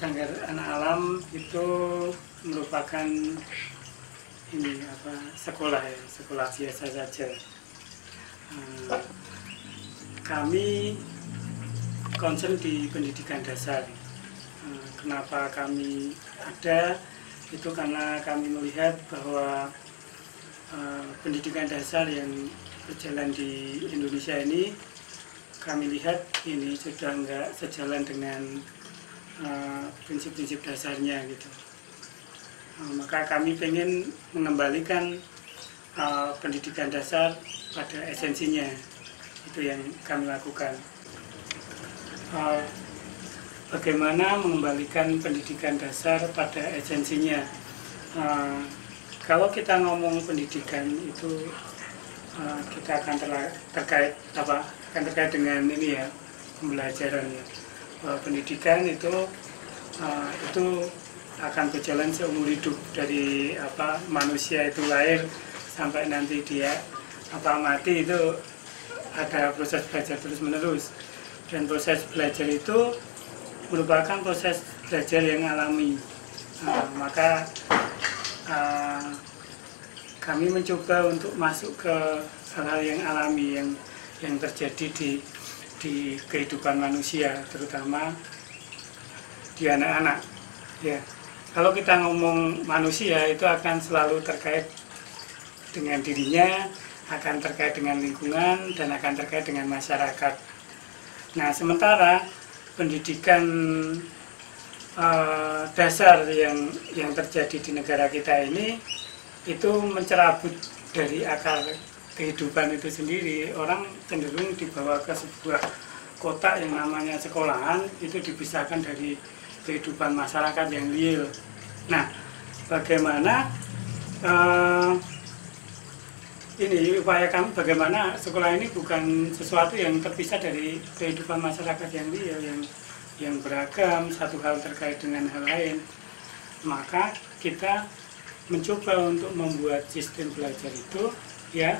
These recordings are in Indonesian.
Sanggar Anak Alam itu merupakan sekolah ya, sekolah biasa saja. Kami concern di pendidikan dasar. Kenapa kami ada? Itu karena kami melihat bahwa pendidikan dasar yang berjalan di Indonesia ini, kami lihat ini sudah enggak sejalan dengan prinsip-prinsip dasarnya gitu. Maka kami ingin mengembalikan pendidikan dasar pada esensinya. Itu yang kami lakukan. Bagaimana mengembalikan pendidikan dasar pada esensinya? Kalau kita ngomong pendidikan itu kita akan terkait dengan ini ya, pembelajaran ya. Pendidikan itu akan berjalan seumur hidup, dari manusia itu lahir sampai nanti dia mati, itu ada proses belajar terus menerus, dan proses belajar itu merupakan proses belajar yang alami. Maka kami mencoba untuk masuk ke hal-hal yang alami yang terjadi di kehidupan manusia, terutama di anak-anak. Ya, kalau kita ngomong manusia itu akan selalu terkait dengan dirinya, akan terkait dengan lingkungan, dan akan terkait dengan masyarakat. Nah, sementara pendidikan dasar yang terjadi di negara kita ini itu mencerabut dari akar kehidupan itu sendiri. Orang cenderung dibawa ke sebuah kotak yang namanya sekolahan, itu dipisahkan dari kehidupan masyarakat yang real. Nah, bagaimana upaya kami, bagaimana sekolah ini bukan sesuatu yang terpisah dari kehidupan masyarakat yang real, yang beragam, satu hal terkait dengan hal lain. Maka kita mencoba untuk membuat sistem belajar itu ya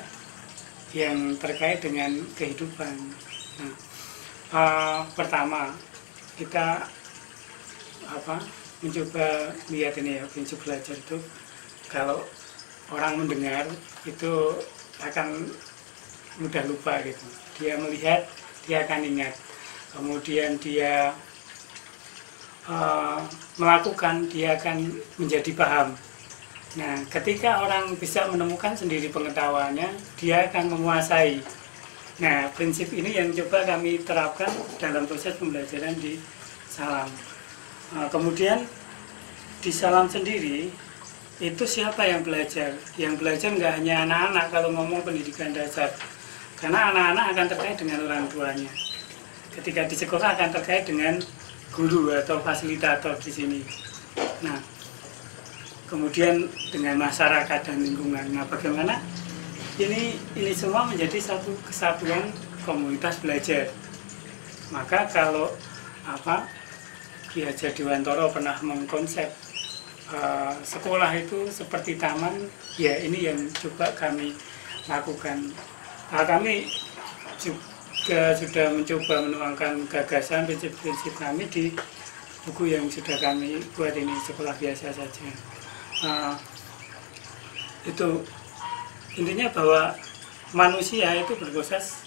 yang terkait dengan kehidupan. Nah, pertama kita mencoba lihat ini ya, prinsip belajar itu kalau orang mendengar itu akan mudah lupa gitu. Dia melihat, dia akan ingat. Kemudian dia melakukan, dia akan menjadi paham. Nah, ketika orang bisa menemukan sendiri pengetahuannya, dia akan menguasai. Nah, prinsip ini yang coba kami terapkan dalam proses pembelajaran di Salam. Kemudian di Salam sendiri, itu siapa yang belajar? Yang belajar nggak hanya anak-anak kalau ngomong pendidikan dasar. Karena anak-anak akan terkait dengan orang tuanya. Ketika di sekolah akan terkait dengan guru atau fasilitator di sini. Nah, kemudian dengan masyarakat dan lingkungan. Nah, bagaimana ini semua menjadi satu kesatuan komunitas belajar. Maka kalau Ki Hajar Dewantara pernah mengkonsep sekolah itu seperti taman, ya ini yang coba kami lakukan. Kami juga sudah mencoba menuangkan gagasan prinsip-prinsip kami di buku yang sudah kami buat ini, Sekolah Biasa Saja. Itu intinya bahwa manusia itu berproses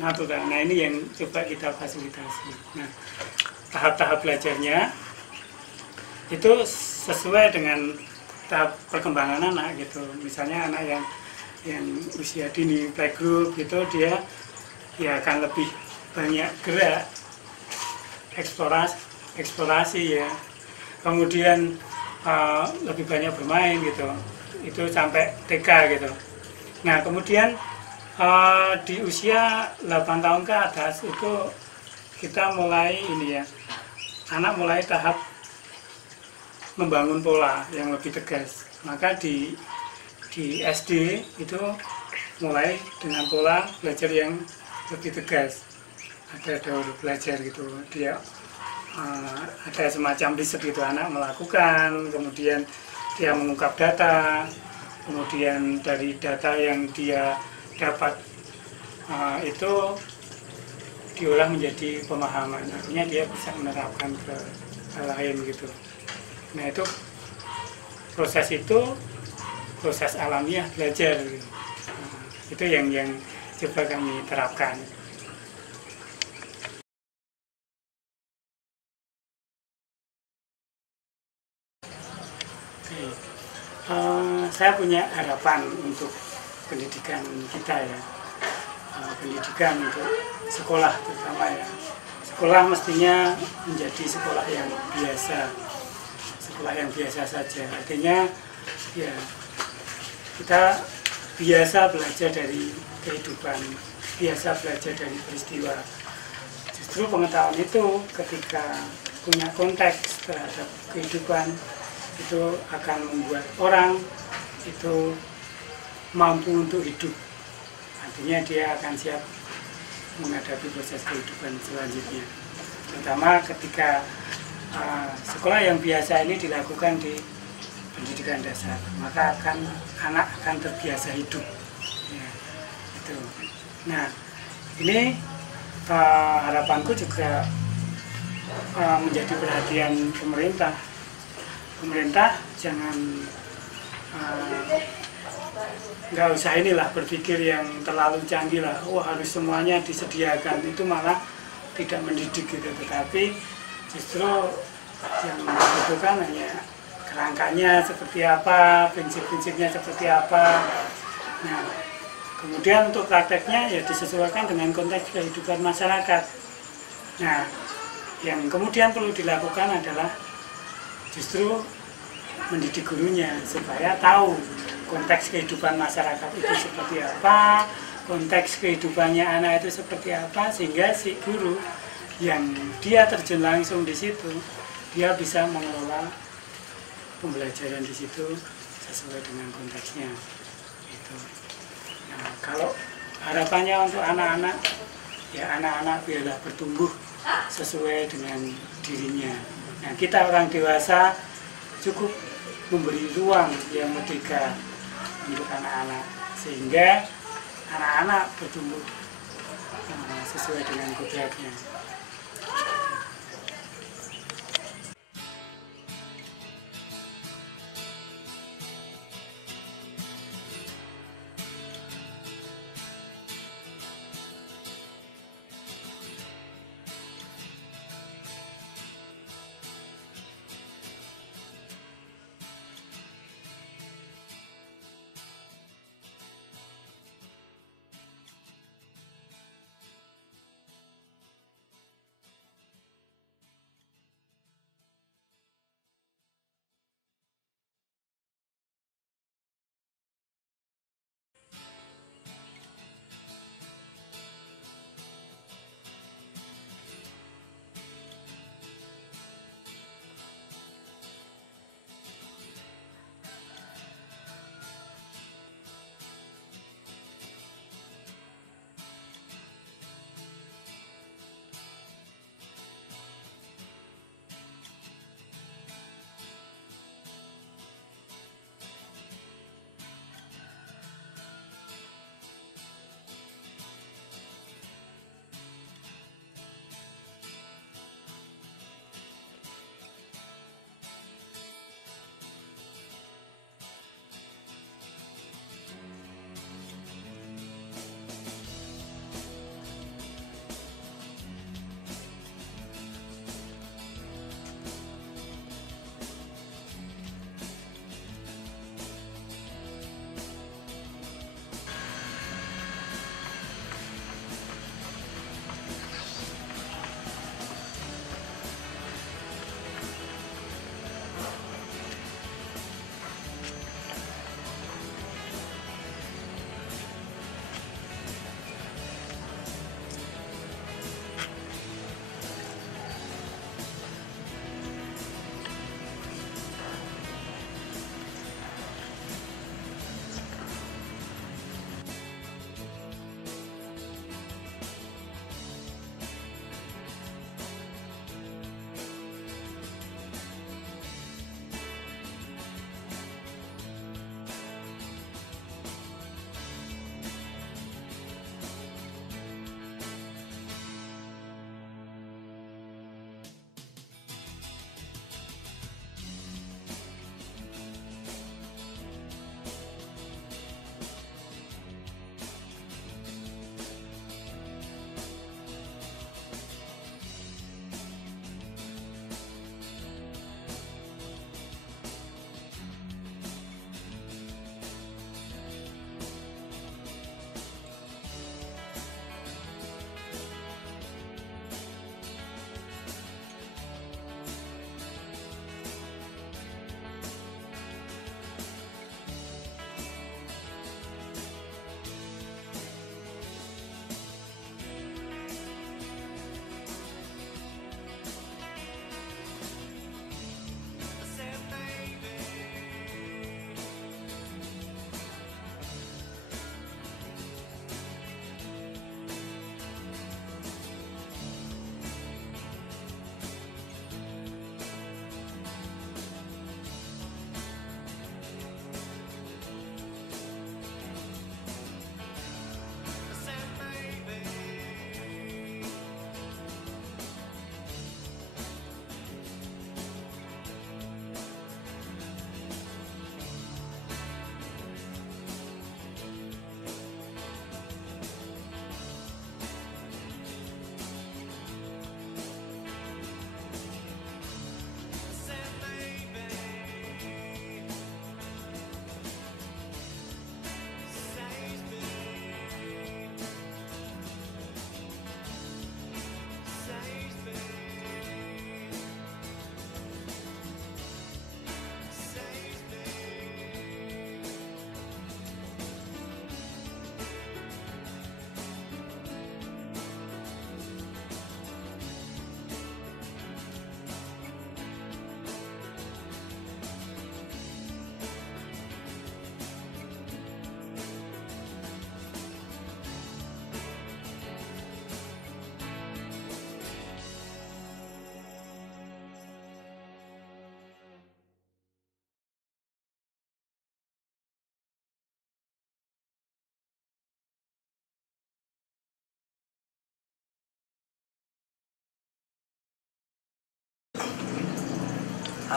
natural. Nah, ini yang coba kita fasilitasi. Nah, tahap-tahap belajarnya itu sesuai dengan tahap perkembangan anak gitu. Misalnya anak yang usia dini playgroup gitu, dia ya akan lebih banyak gerak, eksplorasi ya. Kemudian lebih banyak bermain gitu. Itu sampai TK gitu. Nah, kemudian di usia 8 tahun ke atas itu kita mulai ini ya, anak mulai tahap membangun pola yang lebih tegas. Maka di SD itu mulai dengan pola belajar yang lebih tegas. Ada daur belajar gitu, dia ada semacam riset gitu, anak melakukan, kemudian dia mengungkap data, kemudian dari data yang dia dapat itu diolah menjadi pemahaman, artinya dia bisa menerapkan ke lain gitu. Nah itu proses alamiah belajar gitu. Nah, itu yang coba kami terapkan. Saya punya harapan untuk pendidikan kita ya, pendidikan untuk sekolah terutama ya. Sekolah mestinya menjadi sekolah yang biasa saja. Artinya ya kita biasa belajar dari kehidupan, biasa belajar dari peristiwa. Justru pengetahuan itu ketika punya konteks terhadap kehidupan itu akan membuat orang itu mampu untuk hidup. Artinya dia akan siap menghadapi proses kehidupan selanjutnya. Terutama ketika sekolah yang biasa ini dilakukan di pendidikan dasar, maka anak akan terbiasa hidup. Ya, itu. Nah, ini harapanku juga menjadi perhatian pemerintah. Pemerintah jangan nggak usah berpikir yang terlalu canggih lah, harus semuanya disediakan, itu malah tidak mendidik gitu. Tetapi justru yang dibutuhkan hanya kerangkanya seperti apa, prinsip-prinsipnya seperti apa. Nah, kemudian untuk prakteknya ya disesuaikan dengan konteks kehidupan masyarakat. Nah, yang kemudian perlu dilakukan adalah justru mendidik gurunya supaya tahu konteks kehidupan masyarakat itu seperti apa, konteks kehidupannya anak itu seperti apa, sehingga si guru yang dia terjun langsung di situ, dia bisa mengelola pembelajaran di situ sesuai dengan konteksnya. Gitu. Nah, kalau harapannya untuk anak-anak, ya anak-anak biarlah bertumbuh sesuai dengan dirinya. Nah, kita orang dewasa cukup memberi ruang yang merdeka untuk anak-anak sehingga anak-anak bertumbuh sesuai dengan kodratnya.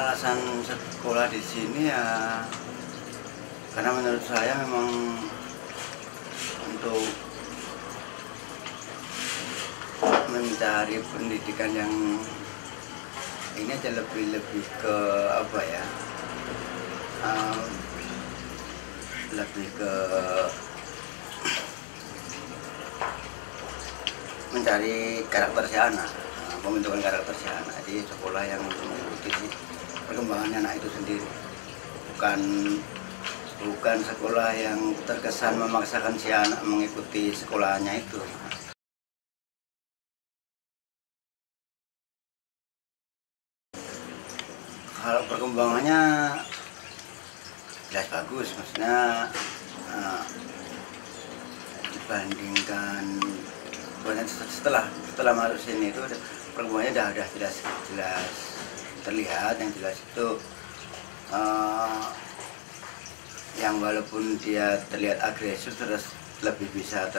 alasan sekolah di sini ya karena menurut saya memang untuk mencari pendidikan yang ini aja lebih ke apa ya, lebih ke mencari karakter si anak, pembentukan karakter si anak. Jadi sekolah yang mengikuti perkembangan anak itu sendiri, bukan sekolah yang terkesan memaksakan si anak mengikuti sekolahnya itu. Kalau perkembangannya jelas bagus, maksudnya dibandingkan setelah masuk sini itu perkembangannya udah jelas terlihat. Yang jelas itu yang walaupun dia terlihat agresif terus lebih bisa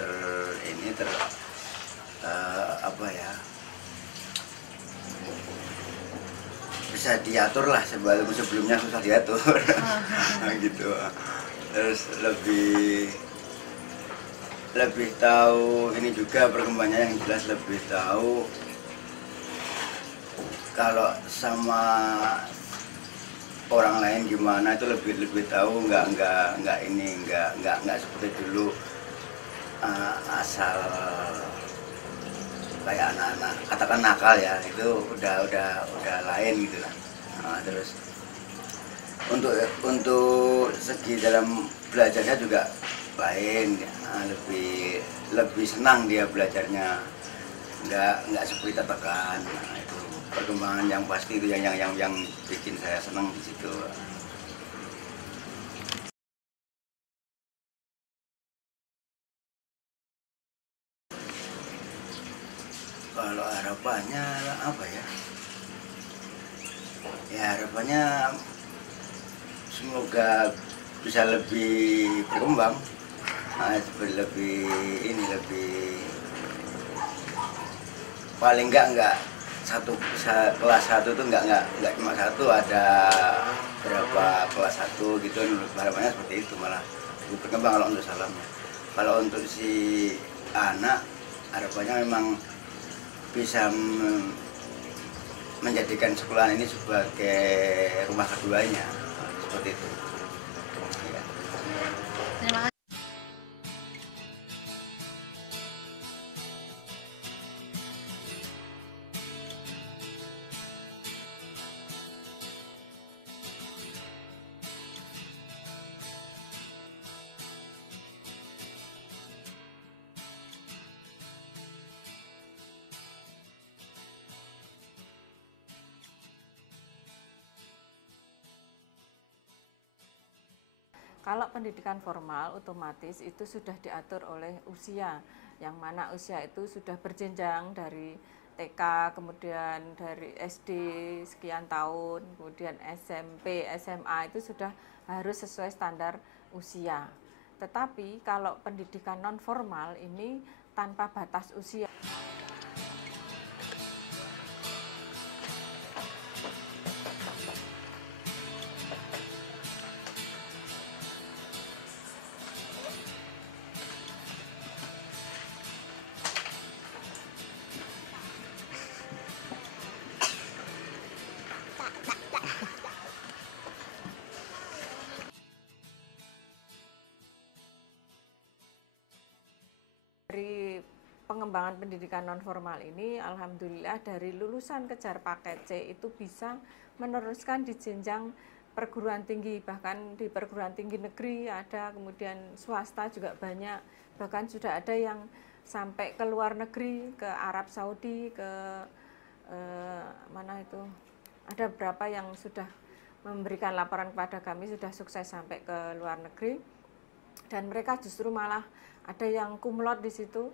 bisa diatur lah, sebelumnya susah diatur. Gitu. Terus lebih tahu ini juga perkembangannya, yang jelas lebih tahu kalau sama orang lain gimana, itu lebih tahu, nggak seperti dulu asal kayak anak-anak katakan nakal ya, itu udah lain gitu lah. Terus untuk segi dalam belajarnya juga lain, lebih senang dia belajarnya, nggak seperti tertekan. Itu perkembangan yang pasti, itu yang bikin saya senang di situ. Kalau harapannya apa ya? Ya harapannya semoga bisa lebih berkembang, lebih paling enggak kelas 1 tuh enggak cuma satu, ada berapa kelas 1 gitu. Harapannya seperti itu, malah lebih berkembang kalau untuk Salamnya. Kalau untuk si anak, harapannya memang bisa menjadikan sekolah ini sebagai rumah keduanya, seperti itu. Ya. Terima kasih. Kalau pendidikan formal otomatis itu sudah diatur oleh usia, yang mana usia itu sudah berjenjang dari TK, kemudian dari SD sekian tahun, kemudian SMP, SMA itu sudah harus sesuai standar usia. Tetapi kalau pendidikan non formal ini tanpa batas usia. Dari pengembangan pendidikan non formal ini, alhamdulillah dari lulusan kejar paket C itu bisa meneruskan di jenjang perguruan tinggi, bahkan di perguruan tinggi negeri ada, kemudian swasta juga banyak, bahkan sudah ada yang sampai ke luar negeri, ke Arab Saudi, ke mana itu, ada beberapa yang sudah memberikan laporan kepada kami sudah sukses sampai ke luar negeri, dan mereka justru malah ada yang kumlot di situ.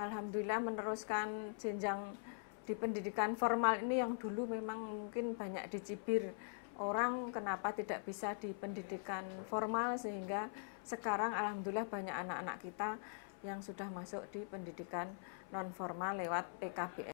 Alhamdulillah meneruskan jenjang di pendidikan formal ini yang dulu memang mungkin banyak dicibir orang kenapa tidak bisa di pendidikan formal, sehingga sekarang alhamdulillah banyak anak-anak kita yang sudah masuk di pendidikan non formal lewat PKBS.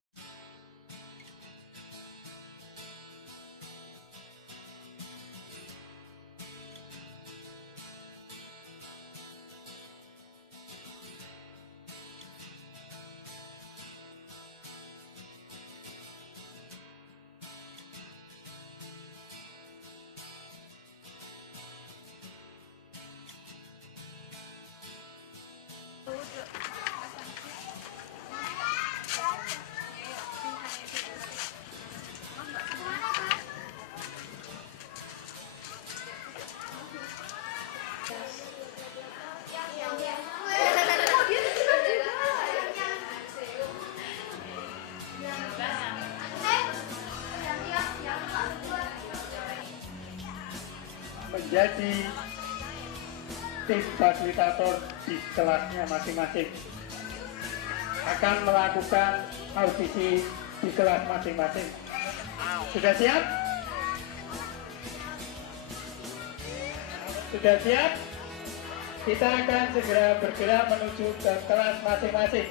menjadi tim fasilitator di kelasnya masing-masing, akan melakukan audisi di kelas masing-masing. Sudah siap? Sudah siap? Kita akan segera bergerak menuju ke kelas masing-masing.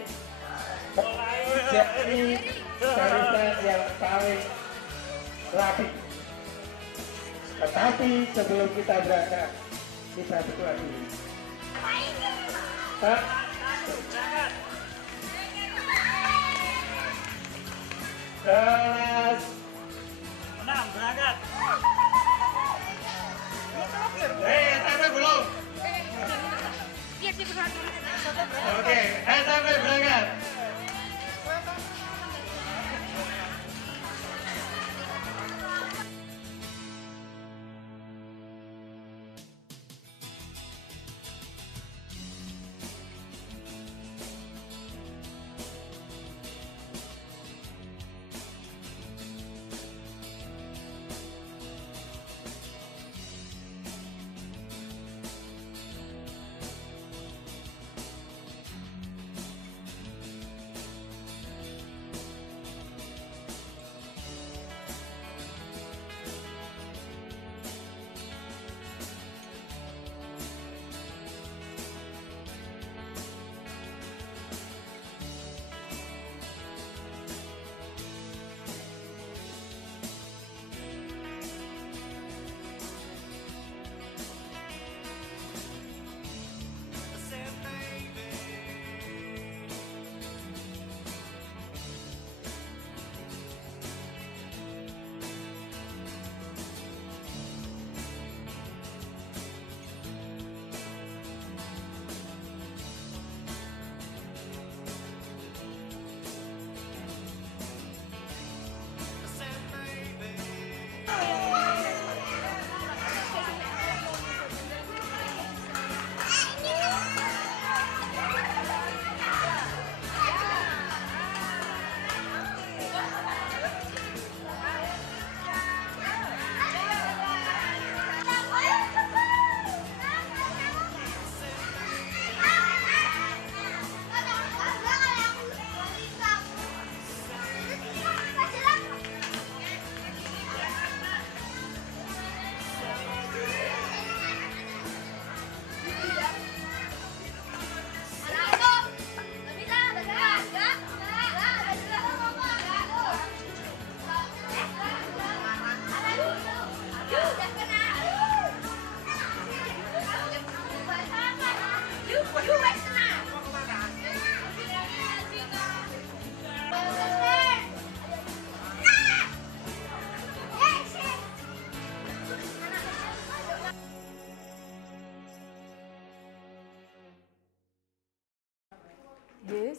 Mulai dari barisan yang paling rapi. Tetapi sebelum kita berangkat, kita berdoa dulu. Pak, kelas 6 berangkat. Sampai belum? Oke, sampai berangkat.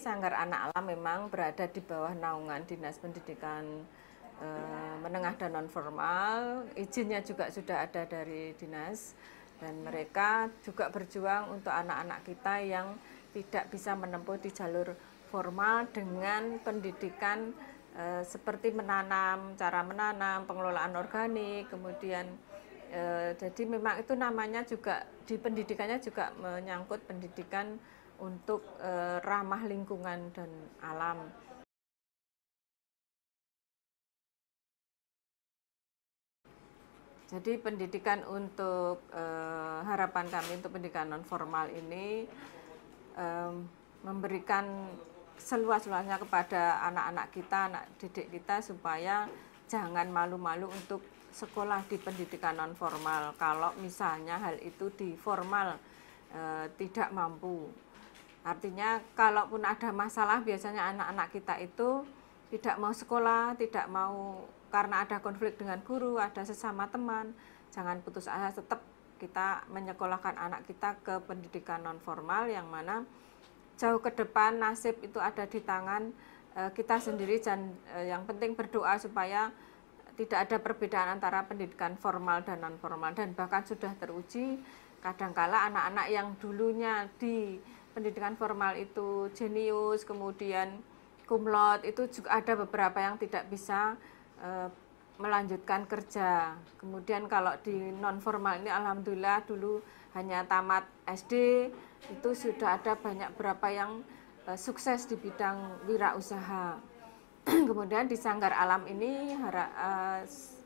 Sanggar Anak Alam memang berada di bawah naungan Dinas Pendidikan Menengah dan Nonformal. Izinnya juga sudah ada dari dinas, dan mereka juga berjuang untuk anak-anak kita yang tidak bisa menempuh di jalur formal dengan pendidikan seperti menanam, cara menanam, pengelolaan organik, kemudian jadi memang itu namanya juga di pendidikannya juga menyangkut pendidikan untuk ramah lingkungan dan alam. Jadi pendidikan untuk harapan kami untuk pendidikan non formal ini memberikan seluas-luasnya kepada anak-anak kita, anak didik kita, supaya jangan malu-malu untuk sekolah di pendidikan non formal kalau misalnya hal itu di formal tidak mampu. Artinya kalaupun ada masalah, biasanya anak-anak kita itu tidak mau sekolah, tidak mau karena ada konflik dengan guru, ada sesama teman. Jangan putus asa, tetap kita menyekolahkan anak kita ke pendidikan non formal, yang mana jauh ke depan nasib itu ada di tangan kita sendiri, dan yang penting berdoa supaya tidak ada perbedaan antara pendidikan formal dan non formal. Dan bahkan sudah teruji, kadangkala anak-anak yang dulunya di pendidikan formal itu jenius, kemudian cum laude, itu juga ada beberapa yang tidak bisa melanjutkan kerja. Kemudian kalau di non formal ini alhamdulillah dulu hanya tamat SD, itu sudah ada berapa yang sukses di bidang wirausaha. Kemudian di Sanggar Alam ini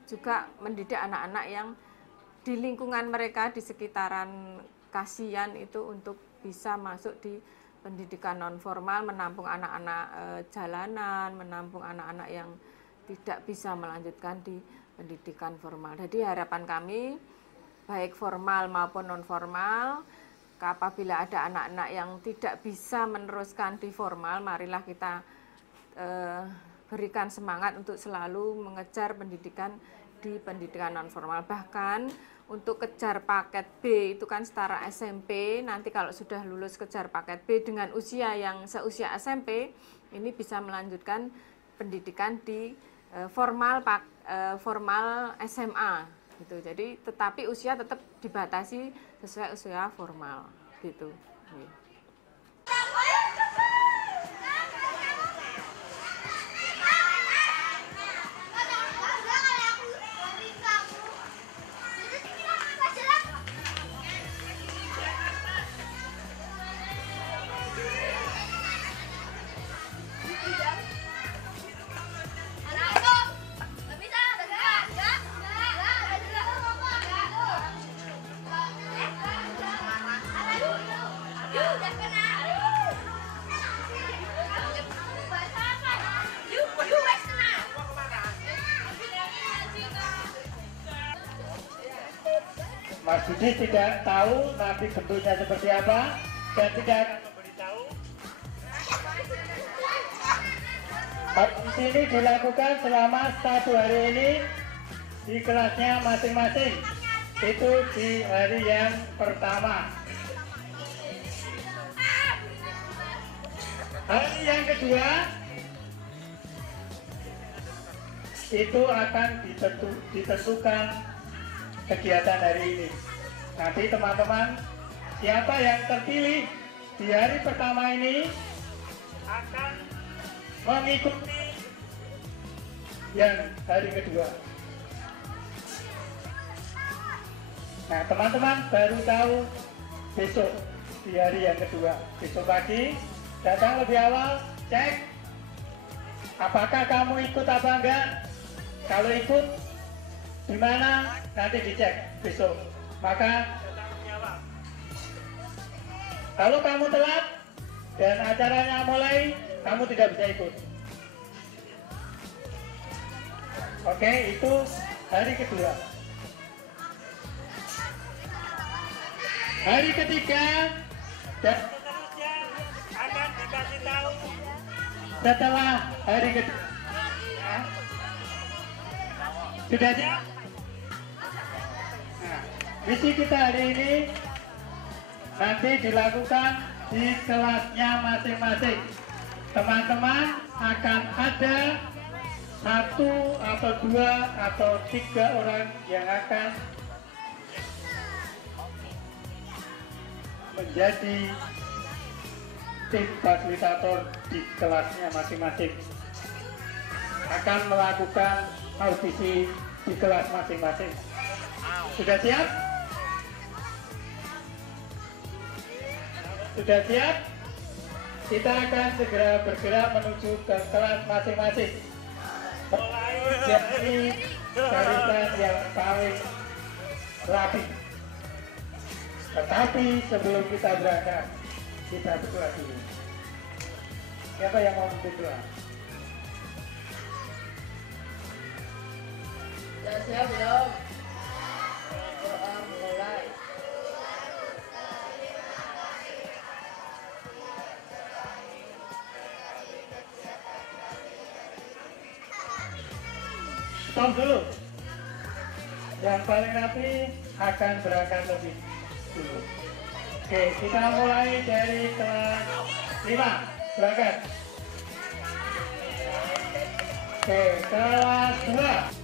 juga mendidik anak-anak yang di lingkungan mereka di sekitaran Kasian itu untuk bisa masuk di pendidikan non formal, menampung anak-anak jalanan, menampung anak-anak yang tidak bisa melanjutkan di pendidikan formal. Jadi harapan kami baik formal maupun non formal, apabila ada anak-anak yang tidak bisa meneruskan di formal, marilah kita berikan semangat untuk selalu mengejar pendidikan di pendidikan non formal. Bahkan untuk kejar paket B itu kan setara SMP, nanti kalau sudah lulus kejar paket B dengan usia yang seusia SMP, ini bisa melanjutkan pendidikan di formal SMA gitu. Jadi tetapi usia tetap dibatasi sesuai usia formal gitu. Mas Budi tidak tahu nanti bentuknya seperti apa dan tidak akan memberitahu. Di sini dilakukan selama 1 hari ini di kelasnya masing-masing. Itu di hari yang pertama. Hari yang kedua itu akan ditentukan kegiatan hari ini. Nanti teman-teman siapa yang terpilih di hari pertama ini akan mengikuti yang hari kedua. Nah, teman-teman baru tahu besok di hari yang kedua. Besok pagi datang lebih awal, cek apakah kamu ikut apa enggak. Kalau ikut di mana nanti dicek besok, maka datang lebih awal. Kalau kamu telat dan acaranya mulai, kamu tidak bisa ikut. Oke, itu hari kedua. Hari ketiga dan seterusnya akan dikasih tahu setelah hari kedua. Sudah siap? Nah, misi kita hari ini nanti dilakukan di kelasnya masing-masing. Teman-teman akan ada 1 atau 2 atau 3 orang yang akan menjadi tim fasilitator di kelasnya masing-masing. Akan melakukan audisi di kelas masing-masing. Sudah siap? Sudah siap? Kita akan segera bergerak menuju ke kelas masing-masing. Mulai dari barisan yang paling rapi. Tetapi sebelum kita berangkat, kita berdoa dulu. Siapa yang mau berdoa? Ya, saya belum. Doa mulai. Stop dulu. Yang paling rapi akan berangkat lebih dulu. Oke, kita mulai dari kelas 5. Berangkat. Oke, kelas 2.